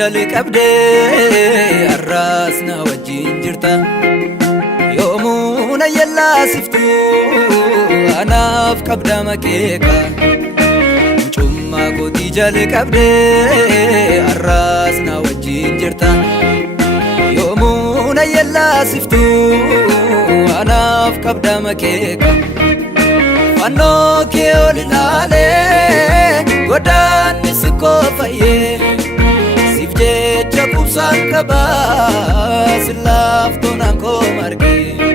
jalqabdee arraas na wajjin jirta yoomuu na yallaasiftuu anaaf qabda makeeka mucummaa kootii jalqabdee arraas na wajjin jirta yoomuu na yallaasiftuu anaaf qabda makeeka fannoo kee ol ilaalee godaanni si koofayyee siif jecha kubsaan qabaa silaaftuun ankoo margee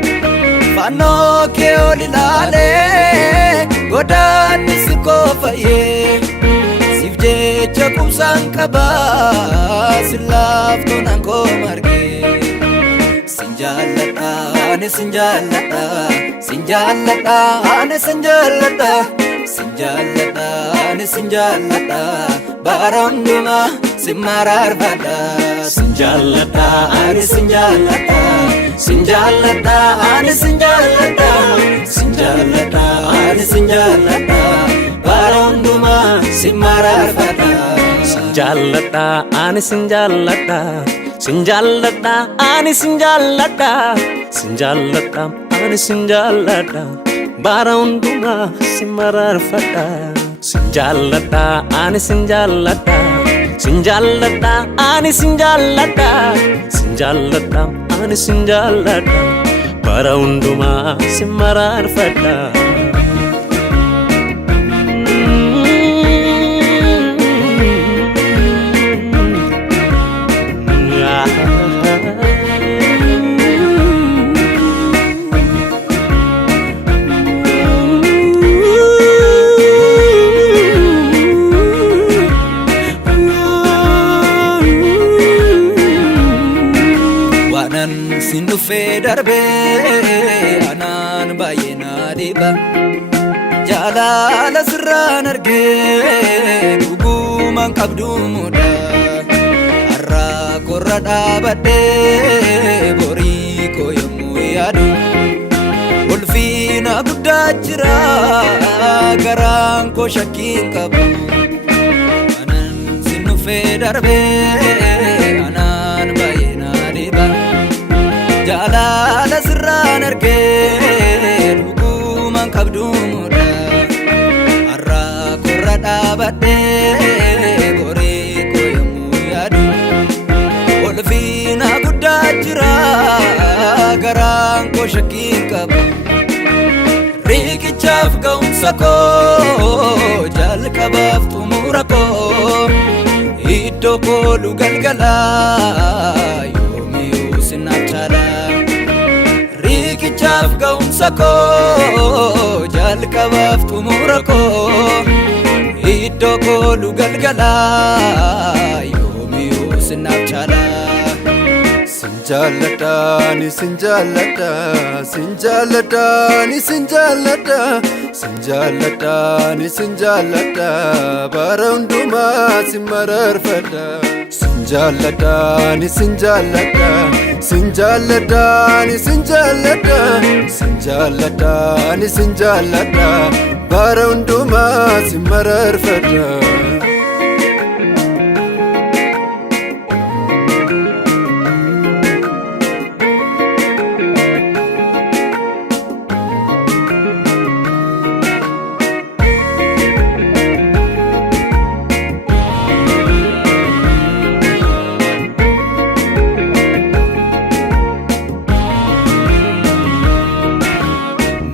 fannoo kee ol ilaalee godaanni si koofayyee siif jecha kubsaan qabaa silaaftuun ankoo margee sinjaalladha ani sinjaalladha sinjaalladha ani sinjaalladha sinjaalladha ani sinjaalladha bara hundumaa simaraarfadha sinjaalladha ani sinjaalladha sinjaalladha ani sinjaalladha sinjaalladha ani sinjaalladha bara hundumaa simaraarfadha sinjaalladha ani sinjaalladha sinjaalladha ani sinjaalladha sinjaalladha ani sinjaalladha bara hundumaa simaraarfadha sinjaalladha ani sinjaalladha sinjaalladha ani sinjaalladha sinjaalladha ani sinjaalladha bara hundumaa simaraarfadha sin dhufee darbee anaan baay'ee na dhiba jaalala sirraan argee dhugumaan qabdu muda har'aa korra dhaabadhee borii koo yommuu yaadu ulfina guddaa jira garaan koo shakkiin qabu anaan sin dhufee darbee anaan baay'ee na dhiba jaalala sirraan argee dhugumaan qabdu muda har'aa korra dhaabadhee borii koo yommuu yaadu ulfina guddaa jira garaan koo shakkiin qabu riqichaaf ga'umsa koo jalqabaaf xumura koo iddoo koolu galgalaa yoomiyuu sinaaf chala riqichaaf ga'umsa koo jalqabaaf xumura koo iddoo koolu galgalaa yoomiyuu sinaaf chala sinjaalladha ani sinjaalladha sinjaalladha ani sinjaalladha sinjaalladha ani sinjaalladha bara hundumaa simaraarfadha sinjaalladha ani sinjaalladha sinjaalladha ani sinjaalladha sinjaalladha ani sinjaalladha bara hundumaa simaraarfadha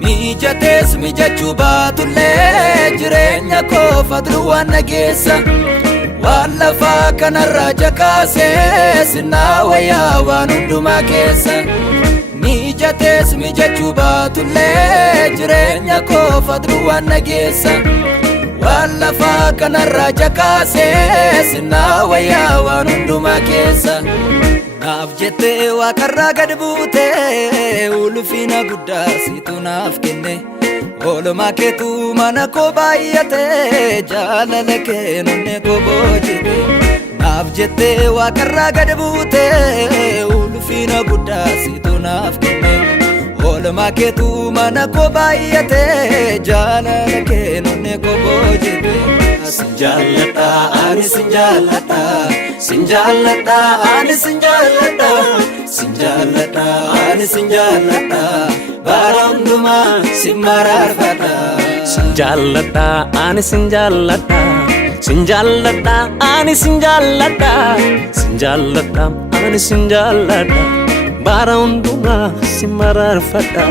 mijatees mijachuu baatullee jireenya koo fadlu waan nageessa waan lafaa kanarraa jakaasee sinnaa wayyaa waan hundumaa keessa mijatees mijachuu baatullee jireenya koo fadlu waan nageessa waan lafaa kanarraa jakaasee sinnaa wayyaa waan hundumaa keessa naaf jettee waaqarraa gad buutee ulfina guddaa situ naaf kenne oolmaa keetu mana koo baay'atee jaalala kee nonne koo boojite naaf jettee waaqarraa gad buutee ulfina guddaa situ naaf kenne oolmaa keetu mana koo baay'atee jaalala kee nonne koo boojite sinjaalladha ani sinjaalladha sinjaaladha ani sinjaaladha sinjaaladha ani sinjaaladha bara hundumaa si mararfadha sinjaaladha ani sinjaaladha sinjaaladha ani sinjaaladha sinjaaladha ani sinjaaladha bara hundumaa si mararfadha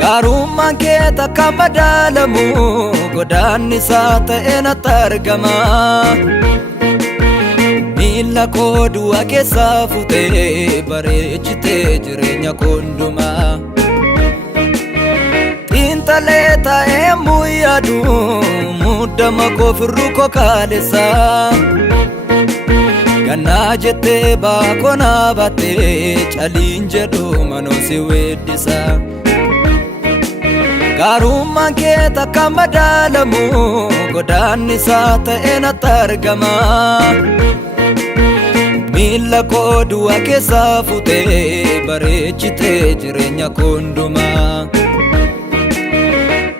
Gaarummaan kee takka madaalamu godaanni isaa ta'e natti argama miila koo du'a keessaa fuutee bareechitee jireenya koo hundumaa xiinxalee taa'ee muyyaadu muddama koo firruu koo kaalessa gannaa jettee baakoo naa baattee caliin jedhu manoo si weeddisa Gaarummaan kee takka madaalamu godaanni isaa ta'e natti argama miila koo du'a keessaa fuutee bareechitee jireenya koo hundumaa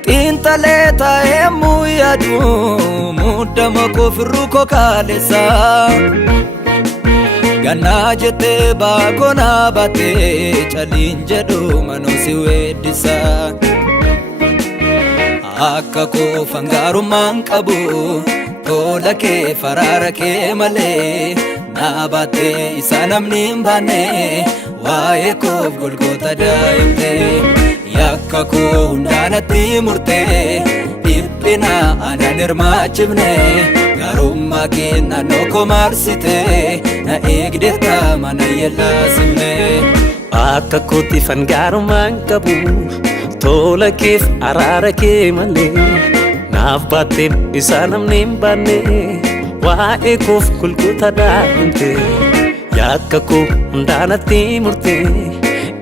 xiinxalee taa'ee muyyaadu muddama koo firruu koo kaalessa gannaa jettee baakoo naa baattee caliin jedhu manoo si weeddisa Akka koo fangaarummaan qabu tola kee faraara kee malee naa baattee isa namni hin baanne waa'ee koof golgoota daa'imtee yakka koo hundaanatti murtee dhiphina anaan hirmaachifne gaarummaa kee naannoo koo maarsitee na eegdeetta mana yellaasifne Akka kootti fangaarummaan qabu tola keef araara kee malee naaf baatteen isa namni hin baanne waa'ee koof golgoota daa'imte yakka koo hundaanatti murtee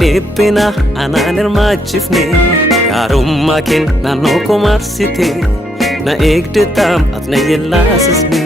dhiphina anaan hirmaachifne gaarummaa kee naannoo koo maarsitee na eegdeetta mana yellaasifne